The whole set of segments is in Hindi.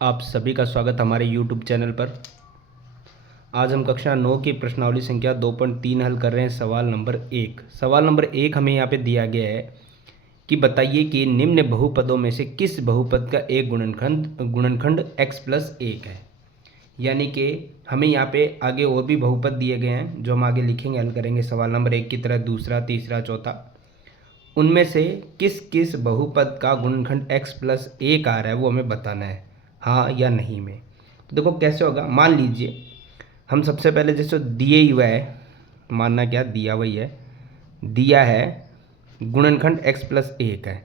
आप सभी का स्वागत हमारे YouTube चैनल पर। आज हम कक्षा 9 की प्रश्नावली संख्या 2.3 हल कर रहे हैं। सवाल नंबर 1। सवाल नंबर 1 हमें यहाँ पे दिया गया है कि बताइए कि निम्न बहुपदों में से किस बहुपद का एक गुणनखंड x प्लस 1 है। यानी कि हमें यहाँ पे आगे और भी बहुपद दिए गए हैं जो हम आगे लिखेंगे, हल करेंगे सवाल नंबर 1 की तरह, दूसरा, तीसरा, चौथा। उनमें से किस किस बहुपद का गुणनखंड x प्लस 1 आ रहा है वो हमें बताना है, हाँ या नहीं में। तो देखो कैसे होगा। मान लीजिए हम सबसे पहले जैसे दिए ही हुआ है, मानना क्या दिया वही है, दिया है गुणनखंड x प्लस 1 है।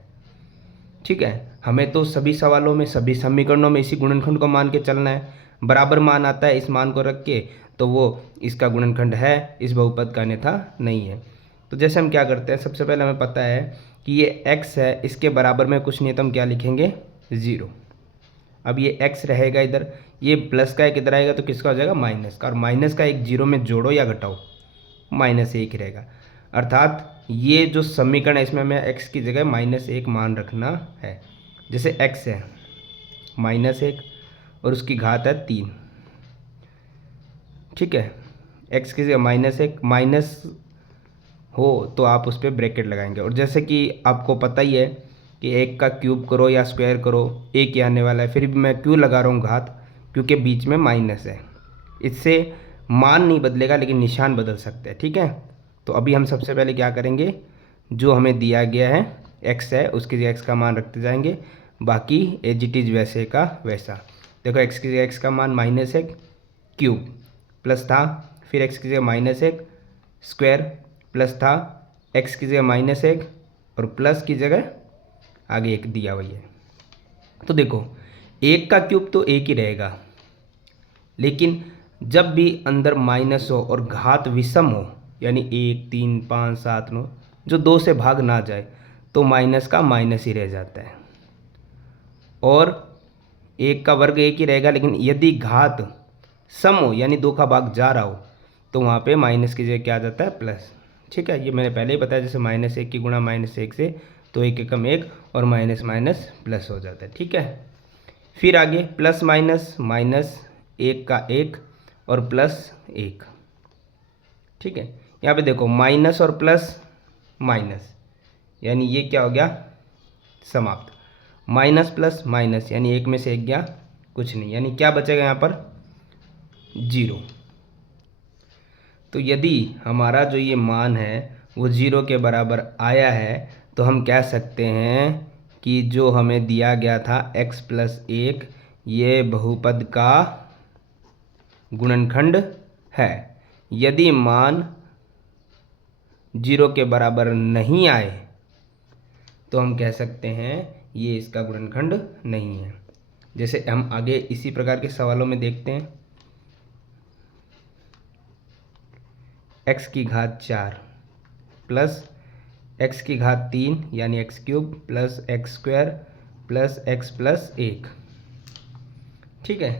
ठीक है, हमें तो सभी सवालों में, सभी समीकरणों में इसी गुणनखंड को मान के चलना है। बराबर मान आता है, इस मान को रख के तो वो इसका गुणनखंड है, इस बहुपद का अन्यथा नहीं है। तो जैसे हम क्या करते हैं, सबसे पहले हमें पता है कि ये x है, इसके बराबर में कुछ नहीं तो हम क्या लिखेंगे, 0। अब ये x रहेगा इधर, ये प्लस का एक इधर आएगा तो किसका हो जाएगा, माइनस का। और माइनस का एक 0 में जोड़ो या घटाओ, -1 रहेगा। अर्थात ये जो समीकरण है इसमें हमें x की जगह -1 मान रखना है। जैसे x है -1 और उसकी घात है 3। ठीक है, x की जगह -1 माइनस हो तो आप उस पर ब्रैकेट लगाएंगे। और जैसे कि आपको पता ही है कि 1 का क्यूब करो या स्क्वायर करो, एक ही आने वाला है। फिर भी मैं क्यों लगा रहा हूँ घात, क्योंकि बीच में माइनस है। इससे मान नहीं बदलेगा लेकिन निशान बदल सकते हैं। ठीक है, तो अभी हम सबसे पहले क्या करेंगे, जो हमें दिया गया है x है उसकी जगह x का मान रखते जाएंगे, बाकी एज इट इज़ वैसे का वैसा। देखो x की जगह x का मान -1 क्यूब प्लस था, फिर x की जगह -1 स्क्वायर प्लस था, x की जगह -1 और प्लस की जगह आगे एक दिया हुई है। तो देखो 1 का क्यूब तो 1 ही रहेगा, लेकिन जब भी अंदर माइनस हो और घात विषम हो, यानी 1, 3, 5, 7, 9, जो 2 से भाग ना जाए, तो माइनस का माइनस ही रह जाता है। और 1 का वर्ग 1 ही रहेगा, लेकिन यदि घात सम हो यानी 2 का भाग जा रहा हो तो वहाँ पे माइनस की जगह क्या आ जाता है, प्लस। ठीक है, ये मैंने पहले ही बताया, जैसे -1 की गुणा -1 से तो 1 एकम 1 और माइनस माइनस प्लस हो जाता है। ठीक है, फिर आगे प्लस माइनस, -1 का 1 और प्लस 1। ठीक है, यहाँ पे देखो माइनस और प्लस माइनस, यानी ये क्या हो गया, समाप्त। माइनस प्लस माइनस यानी 1 में से 1 गया, कुछ नहीं, यानी क्या बचेगा यहाँ पर, 0। तो यदि हमारा जो ये मान है वो 0 के बराबर आया है तो हम कह सकते हैं कि जो हमें दिया गया था x प्लस 1 ये बहुपद का गुणनखंड है। यदि मान 0 के बराबर नहीं आए तो हम कह सकते हैं ये इसका गुणनखंड नहीं है। जैसे हम आगे इसी प्रकार के सवालों में देखते हैं, x की घात 4 प्लस x की घात 3 यानी x cube plus x square plus x plus 1। ठीक है,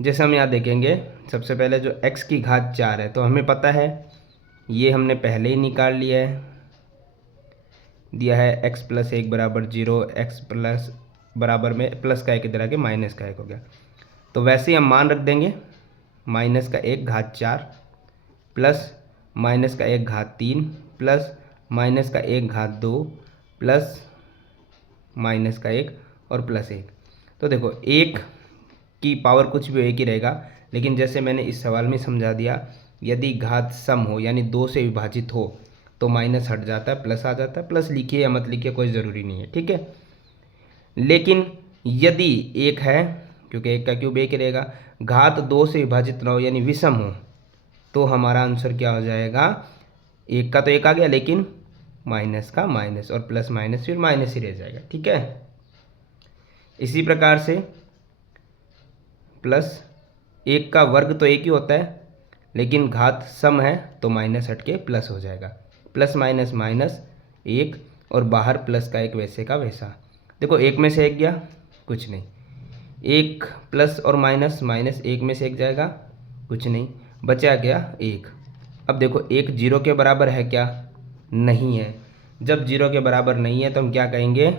जैसे हम यहाँ देखेंगे, सबसे पहले जो x की घात 4 है तो हमें पता है, ये हमने पहले ही निकाल लिया है, दिया है x प्लस 1 बराबर 0, x प्लस बराबर में प्लस का 1 इधर आके माइनस का 1 हो गया। तो वैसे ही हम मान रख देंगे, माइनस का 1 घात 4 प्लस माइनस का 1 घात 3 प्लस माइनस का 1 घात 2 प्लस माइनस का 1 और प्लस 1। तो देखो 1 की पावर कुछ भी 1 ही रहेगा, लेकिन जैसे मैंने इस सवाल में समझा दिया, यदि घात सम हो यानी 2 से विभाजित हो तो माइनस हट जाता है, प्लस आ जाता है। प्लस लिखिए या मत लिखिए कोई ज़रूरी नहीं है। ठीक है, लेकिन यदि 1 है, क्योंकि 1 का क्यूब 1 ही रहेगा, घात 2 से विभाजित ना हो यानी विषम हो, तो हमारा आंसर क्या हो जाएगा, 1 का तो 1 आ गया लेकिन माइनस का माइनस और प्लस माइनस फिर माइनस ही रह जाएगा। ठीक है, इसी प्रकार से प्लस 1 का वर्ग तो 1 ही होता है, लेकिन घात सम है तो माइनस हट के प्लस हो जाएगा। प्लस माइनस माइनस 1 और बाहर प्लस का 1 वैसे का वैसा। देखो 1 में से 1 गया, कुछ नहीं, 1 प्लस और माइनस, माइनस 1 में से 1 जाएगा, कुछ नहीं, बचा गया 1। अब देखो 1 0 के बराबर है क्या, नहीं है। जब 0 के बराबर नहीं है तो हम क्या कहेंगे,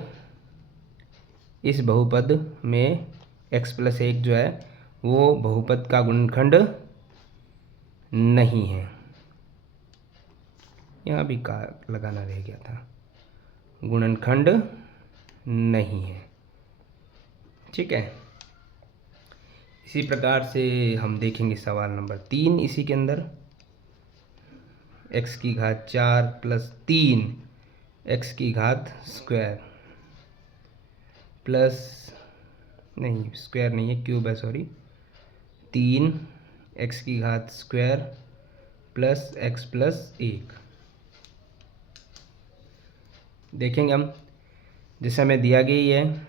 इस बहुपद में x+1 जो है वो बहुपद का गुणनखंड नहीं है। यहाँ भी का लगाना रह गया था, गुणनखंड नहीं है। ठीक है, इसी प्रकार से हम देखेंगे सवाल नंबर 3 इसी के अंदर। x⁴ प्लस 3 x² प्लस नहीं, स्क्वायर नहीं है, क्यूब है, सॉरी, 3 x² प्लस x+1 देखेंगे हम। जैसे हमें दिया गया ही है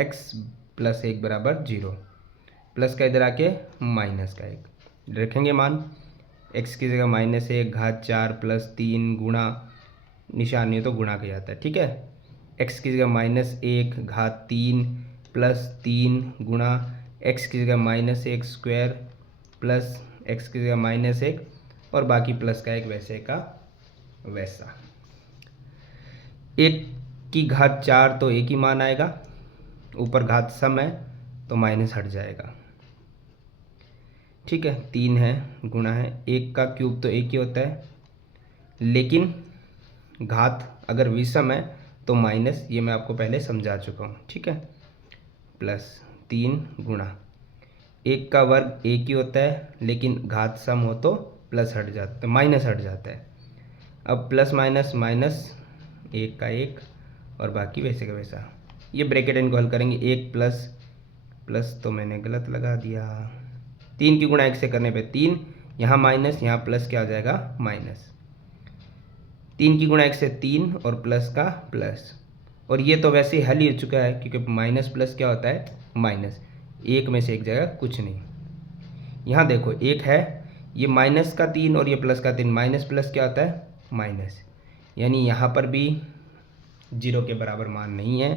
x+1 बराबर 0, प्लस का इधर आके -1 रखेंगे मान। x की जगह -1 × 4 प्लस 3 गुणा, निशान नहीं तो गुणा किया जाता है। ठीक है, x की जगह -1 × 3 प्लस 3 गुणा x की जगह -1² प्लस x की जगह -1 और बाकी प्लस का एक वैसे का वैसा। 1⁴ तो एक ही मान आएगा, ऊपर घात सम है तो माइनस हट जाएगा। ठीक है, 3 है गुणा है, 1³ तो एक ही होता है, लेकिन घात अगर विषम है तो माइनस, ये मैं आपको पहले समझा चुका हूँ। ठीक है, प्लस 3 गुणा 1 का वर्ग एक ही होता है, लेकिन घात सम हो तो प्लस हट जाता है, माइनस हट जाता है। अब प्लस माइनस माइनस, 1 का 1 और बाकी वैसे का वैसा। ये ब्रैकेट इनको हल करेंगे, 1 प्लस प्लस तो मैंने गलत लगा दिया, 3 की गुणा 1 से करने पे 3, यहाँ माइनस यहाँ प्लस क्या आ जाएगा माइनस। 3 की गुणा 1 से 3 और प्लस का प्लस, और ये तो वैसे ही हल ही हो चुका है क्योंकि माइनस प्लस क्या होता है माइनस, एक में से एक जगह कुछ नहीं। यहाँ देखो एक है, ये माइनस का 3 और ये प्लस का 3, माइनस प्लस क्या होता है माइनस, यानी यहाँ पर भी 0 के बराबर मान नहीं है,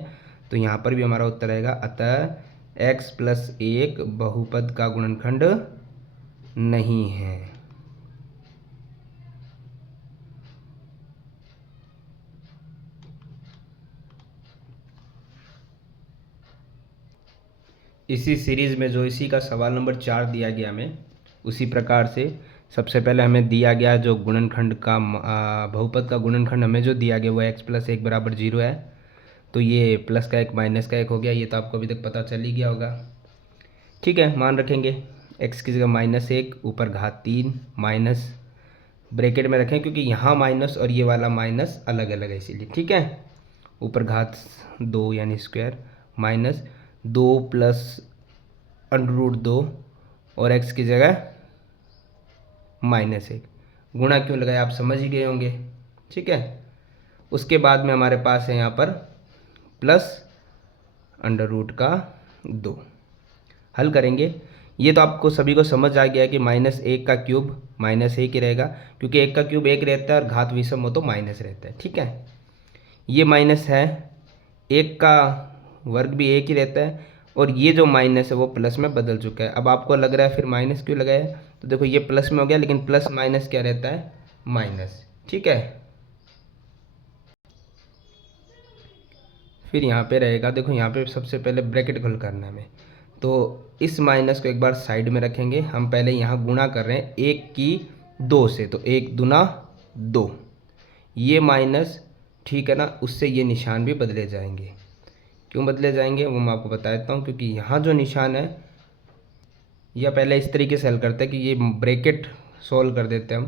तो यहाँ पर भी हमारा उत्तर आएगा। अतः x+1 बहुपद का गुणनखंड नहीं है। इसी सीरीज़ में जो इसी का सवाल नंबर 4 दिया गया हमें, उसी प्रकार से सबसे पहले हमें दिया गया जो गुणनखंड का बहुपद का गुणनखंड हमें जो दिया गया वो x+1 बराबर 0 है, तो ये प्लस का 1 माइनस का 1 हो गया, ये तो आपको अभी तक पता चल ही गया होगा। ठीक है, मान रखेंगे x की जगह -1 ऊपर घात 3 माइनस, ब्रैकेट में रखें क्योंकि यहाँ माइनस और ये वाला माइनस अलग अलग है इसीलिए। ठीक है, ऊपर घात 2 यानी स्क्वायर माइनस 2 प्लस √2 और x की जगह -1 गुणा क्यों लगाया आप समझ ही गए होंगे। ठीक है, उसके बाद में हमारे पास है यहाँ पर प्लस √2 हल करेंगे। ये तो आपको सभी को समझ आ गया कि -1 का क्यूब -1 ही रहेगा, क्योंकि 1 का क्यूब 1 रहता है और घात विषम हो तो माइनस रहता है। ठीक है, ये माइनस है, 1 का वर्ग भी 1 ही रहता है, और ये जो माइनस है वो प्लस में बदल चुका है। अब आपको लग रहा है फिर माइनस क्यों लगाया, तो देखो ये प्लस में हो गया, लेकिन प्लस माइनस क्या रहता है माइनस। ठीक है, फिर यहाँ पे रहेगा, देखो यहाँ पे सबसे पहले ब्रैकेट खोल करना है हमें, तो इस माइनस को एक बार साइड में रखेंगे। हम पहले यहाँ गुणा कर रहे हैं 1 की 2 से, तो 1 दूना 2, ये माइनस, ठीक है ना, उससे ये निशान भी बदले जाएंगे। क्यों बदले जाएंगे वो मैं आपको बता देता हूँ, क्योंकि यहाँ जो निशान है, या पहले इस तरीके से हल करते हैं कि ये ब्रैकेट सॉल्व कर देते हैं हम,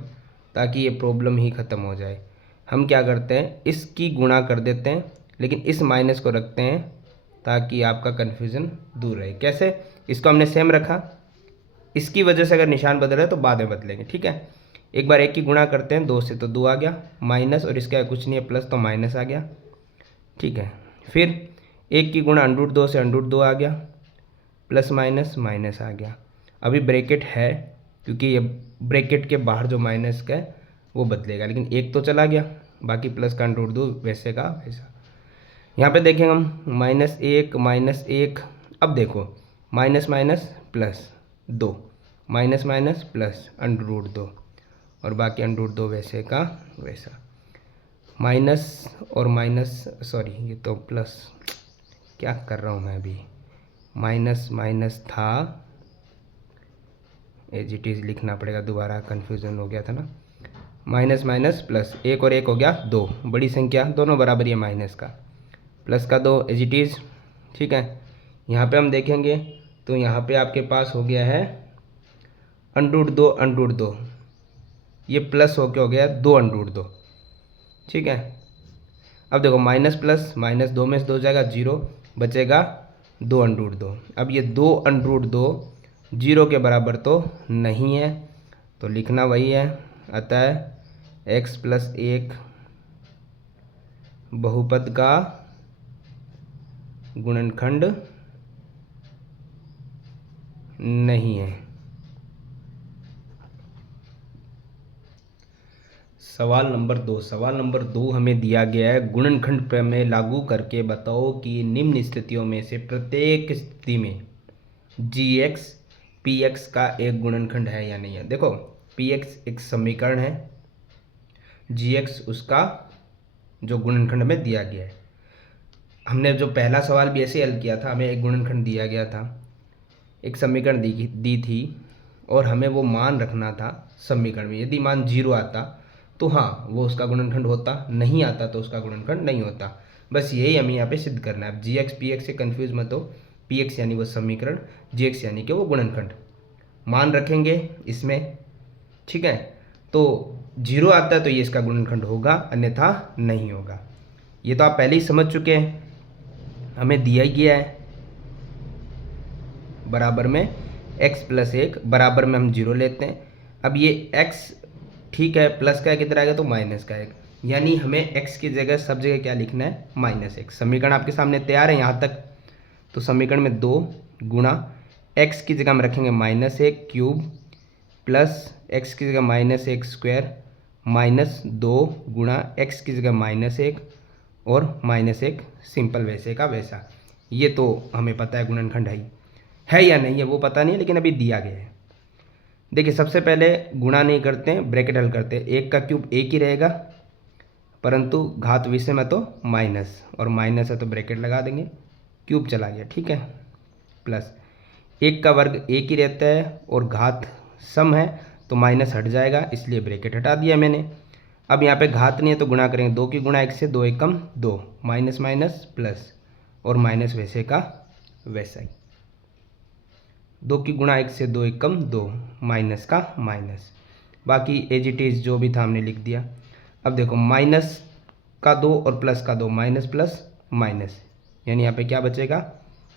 ताकि ये प्रॉब्लम ही ख़त्म हो जाए। हम क्या करते हैं, इसकी गुणा कर देते हैं, लेकिन इस माइनस को रखते हैं ताकि आपका कन्फ्यूज़न दूर रहे। कैसे, इसको हमने सेम रखा, इसकी वजह से अगर निशान बदल रहा है तो बाद में बदलेंगे। ठीक है, एक बार 1 की गुणा करते हैं 2 से, तो 2 आ गया माइनस, और इसका कुछ नहीं है प्लस, तो माइनस आ गया। ठीक है, फिर 1 की गुणा √2 से √2 आ गया, प्लस माइनस माइनस आ गया। अभी ब्रैकेट है, क्योंकि ये ब्रैकेट के बाहर जो माइनस का है वो बदलेगा, लेकिन 1 तो चला गया, बाकी प्लस का √2 वैसे का वैसा। यहाँ पे देखेंगे हम -1 अब देखो minus minus plus 2, minus minus plus √2 और बाकी √2 वैसे का वैसा। माइनस और माइनस, सॉरी ये तो प्लस, क्या कर रहा हूँ मैं अभी, माइनस माइनस था, एज इट इज़ लिखना पड़ेगा दोबारा, कन्फ्यूज़न हो गया था ना। माइनस माइनस प्लस, एक और एक हो गया दो, बड़ी संख्या दोनों बराबर ही है माइनस का, प्लस का दो, एज इट इज़। ठीक है, यहाँ पे हम देखेंगे तो यहाँ पे आपके पास हो गया है अंडरूट दो, अंडरूट दो, ये प्लस हो गया दो अंडरूट दो। ठीक है, अब देखो माइनस प्लस माइनस, दो में से दो जाएगा जीरो, बचेगा दो अंडरूट दो। अब ये दो अंडरूट दो जीरो के बराबर तो नहीं है, तो लिखना वही है, अतः एक्स प्लस एक बहुपद का गुणनखंड नहीं है। सवाल नंबर दो हमें दिया गया है, गुणनखंड प्रमेय लागू करके बताओ कि निम्न स्थितियों में से प्रत्येक स्थिति में जी एक्स पी एक्स का एक गुणनखंड है या नहीं है। देखो पी एक्स एक समीकरण है, जी एक्स उसका जो गुणनखंड में दिया गया है। हमने जो पहला सवाल भी ऐसे हल किया था, हमें एक गुणनखंड दिया गया था, एक समीकरण दी थी और हमें वो मान रखना था समीकरण में। यदि मान जीरो आता तो हाँ वो उसका गुणनखंड होता, नहीं आता तो उसका गुणनखंड नहीं होता। बस यही हमें यहाँ पे सिद्ध करना है। अब जी एक्स पी एक्स से कन्फ्यूज मत हो, पी एक्स यानी वो समीकरण, जी एक्स यानी कि वो गुणनखंड। मान रखेंगे इसमें, ठीक है, तो जीरो आता है तो ये इसका गुणनखंड होगा, अन्यथा नहीं होगा। ये तो आप पहले ही समझ चुके हैं, हमें दिया ही गया है बराबर में x प्लस एक, बराबर में हम जीरो लेते हैं। अब ये x ठीक है, प्लस का एक इधर आएगा तो माइनस का एक, यानी हमें x की जगह सब जगह क्या लिखना है, माइनस एक। समीकरण आपके सामने तैयार है यहाँ तक। तो समीकरण में दो गुणा x की जगह हम रखेंगे माइनस एक क्यूब प्लस x की जगह माइनस एक स्क्वायर माइनस दो गुणा x की जगह माइनस एक और माइनस एक सिंपल वैसे का वैसा। ये तो हमें पता है गुणनखंड है या नहीं है वो पता नहीं है, लेकिन अभी दिया गया है। देखिए सबसे पहले गुणा नहीं करते हैं, ब्रैकेट हल करते हैं। एक का क्यूब एक ही रहेगा, परंतु घात विषम है तो माइनस, और माइनस है तो ब्रैकेट लगा देंगे, क्यूब चला गया, ठीक है, प्लस एक का वर्ग एक ही रहता है और घात सम है तो माइनस हट जाएगा, इसलिए ब्रैकेट हटा दिया मैंने। अब यहाँ पे घात नहीं है तो गुणा करेंगे, दो की गुणा एक से, दो एकम दो, माइनस माइनस प्लस, और माइनस वैसे का वैसा ही, दो की गुणा एक से, दो एकम दो, माइनस का माइनस, बाकी एज इट इज़ जो भी था हमने लिख दिया। अब देखो माइनस का दो और प्लस का दो, माइनस प्लस माइनस, यानी यहाँ पे क्या बचेगा,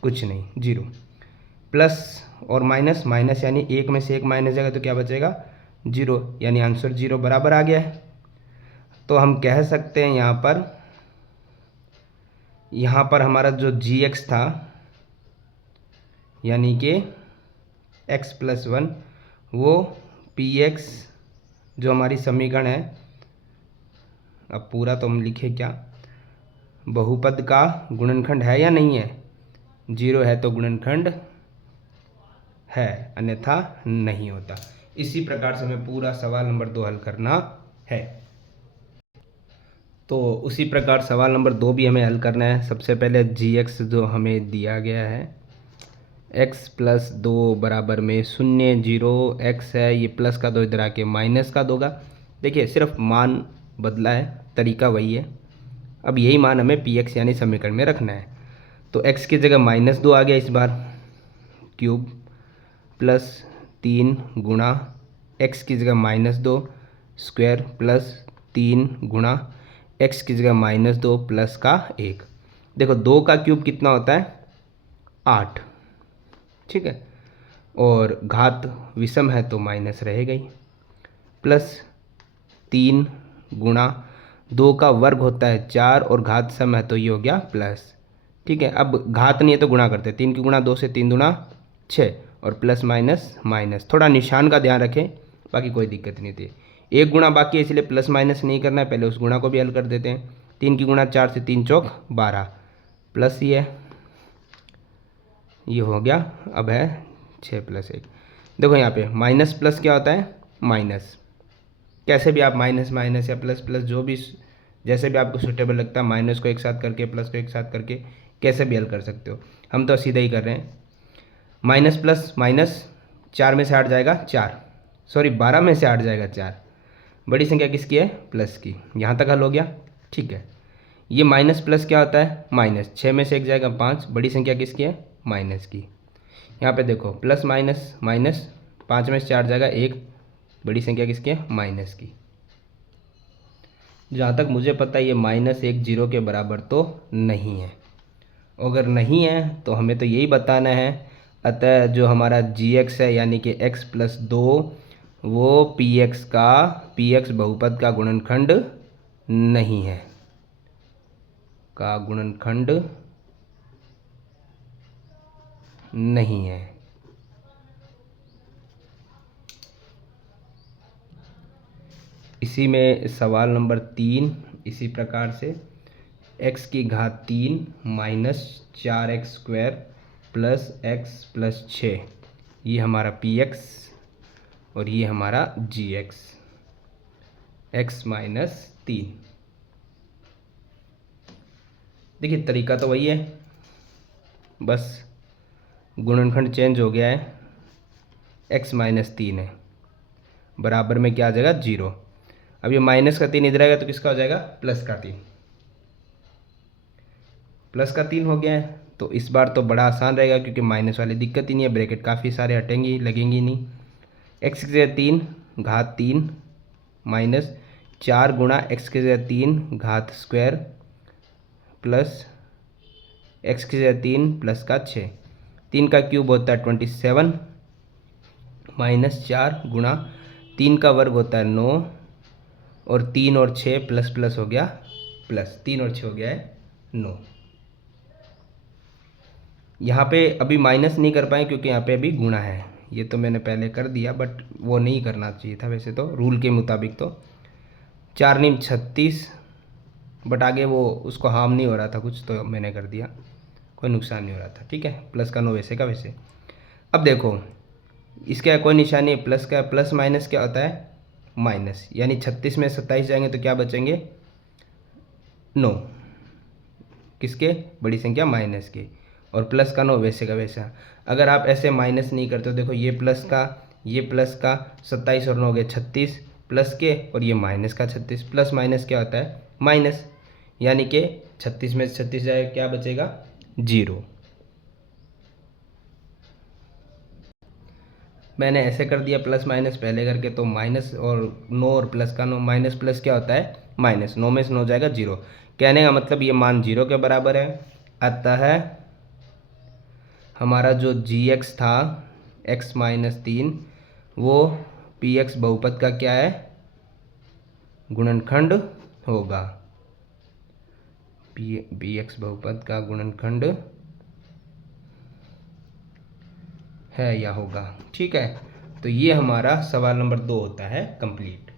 कुछ नहीं, जीरो। प्लस और माइनस, माइनस यानी एक में से एक माइनस जाएगा तो क्या बचेगा, जीरो, यानी आंसर जीरो बराबर आ गया है। तो हम कह सकते हैं यहाँ पर हमारा जो जी एक्स था यानी कि एक्स प्लस वन, वो पी एक्स जो हमारी समीकरण है, अब पूरा तो हम लिखे क्या, बहुपद का गुणनखंड है या नहीं है, जीरो है तो गुणनखंड है, अन्यथा नहीं होता। इसी प्रकार से हमें पूरा सवाल नंबर दो हल करना है। तो उसी प्रकार सवाल नंबर दो भी हमें हल करना है। सबसे पहले जी एक्स जो हमें दिया गया है, एक्स प्लस दो बराबर में शून्य, जीरो, एक्स है, ये प्लस का दो इधर आके माइनस का दोगा। देखिए सिर्फ मान बदला है, तरीका वही है। अब यही मान हमें पी एक्स यानी समीकरण में रखना है। तो एक्स की जगह माइनस दो आ गया इस बार, क्यूब प्लस तीन गुणा एक्स की जगह माइनस दो स्क्वायर प्लस तीन गुणा एक्स की जगह माइनस दो प्लस का एक। देखो दो का क्यूब कितना होता है, आठ, ठीक है, और घात विषम है तो माइनस रहेगा ही, प्लस तीन गुणा दो का वर्ग होता है चार और घात सम है तो ये हो गया प्लस, ठीक है। अब घात नहीं है तो गुणा करते हैं, तीन की गुणा दो से, तीन दुना छः, और प्लस माइनस माइनस, थोड़ा निशान का ध्यान रखें, बाकी कोई दिक्कत नहीं थी। एक गुणा बाकी है इसलिए प्लस माइनस नहीं करना है, पहले उस गुणा को भी हल कर देते हैं। तीन की गुणा चार से, तीन चौक बारह, प्लस ये हो गया, अब है छः प्लस एक। देखो यहाँ पे माइनस प्लस क्या होता है, माइनस, कैसे भी आप माइनस माइनस या प्लस प्लस जो भी जैसे भी आपको सूटेबल लगता है, माइनस को एक साथ करके प्लस को एक साथ करके कैसे भी हल कर सकते हो। हम तो सीधा ही कर रहे हैं। माइनस प्लस माइनस, 4 में से 8 जाएगा 4, सॉरी 12 में से 8 जाएगा 4। बड़ी संख्या किसकी है? प्लस की। यहाँ तक हल हो गया, ठीक है। ये माइनस प्लस क्या होता है? माइनस। 6 में से 1 जाएगा 5, बड़ी संख्या किसकी है? माइनस की। यहाँ पे देखो प्लस माइनस माइनस, 5 में से 4 जाएगा 1, बड़ी संख्या किसकी है? माइनस की। जहाँ तक मुझे पता है ये -1 0 के बराबर तो नहीं है। अगर नहीं है तो हमें तो यही बताना है, अतः जो हमारा g(x) है यानी कि x + 2 वो px बहुपद का गुणनखंड नहीं है, का गुणनखंड नहीं है। इसी में सवाल नंबर 3 इसी प्रकार से x की घात 3 minus 4x² plus x plus 6, ये हमारा px और ये हमारा gx, x माइनस 3। देखिए तरीका तो वही है, बस गुणनखंड चेंज हो गया है। x माइनस 3 है, बराबर में क्या आ जाएगा? 0। अब ये माइनस का 3 इधर आएगा तो किसका हो जाएगा? प्लस का 3। प्लस का 3 हो गया है, तो इस बार तो बड़ा आसान रहेगा क्योंकि माइनस वाली दिक्कत ही नहीं है, ब्रैकेट काफ़ी सारे हटेंगी लगेंगी नहीं। x की जगह 3 घात 3 माइनस 4 गुणा x की जगह 3 घात स्क्वायर प्लस x की जगह 3 प्लस का 6, 3 का क्यूब होता है 27 माइनस 4 गुणा 3 का वर्ग होता है 9 और 3 और 6 प्लस प्लस हो गया प्लस, 3 और 6 हो गया है 9। यहाँ पे अभी माइनस नहीं कर पाए क्योंकि यहाँ पे अभी गुणा है, ये तो मैंने पहले कर दिया बट वो नहीं करना चाहिए था वैसे तो रूल के मुताबिक। तो 4 नीम 36, बट आगे वो उसको हार्म नहीं हो रहा था कुछ तो मैंने कर दिया, कोई नुकसान नहीं हो रहा था, ठीक है। प्लस का 9 वैसे का वैसे। अब देखो इसका कोई निशानी है प्लस का, प्लस माइनस क्या होता है? माइनस, यानी 36 में 27 जाएंगे तो क्या बचेंगे? 9, किसके? बड़ी संख्या माइनस के। और प्लस का 9 वैसे का वैसा। अगर आप ऐसे माइनस नहीं करते हो, देखो ये प्लस का 27 और 9 हो गए 36 प्लस के, और ये माइनस का 36, प्लस माइनस क्या होता है? माइनस, यानी कि 36 में 36 जाएगा क्या बचेगा? 0। मैंने ऐसे कर दिया प्लस माइनस पहले करके, तो माइनस और 9 और प्लस का 9, माइनस प्लस क्या होता है? माइनस, 9 में से 9 जाएगा 0। कहने का मतलब ये मान 0 के बराबर है, अतः हमारा जो gx था x माइनस 3 वो px बहुपद का क्या है? गुणनखंड होगा, px बहुपद का गुणनखंड है या होगा, ठीक है। तो ये हमारा सवाल नंबर 2 होता है कंप्लीट।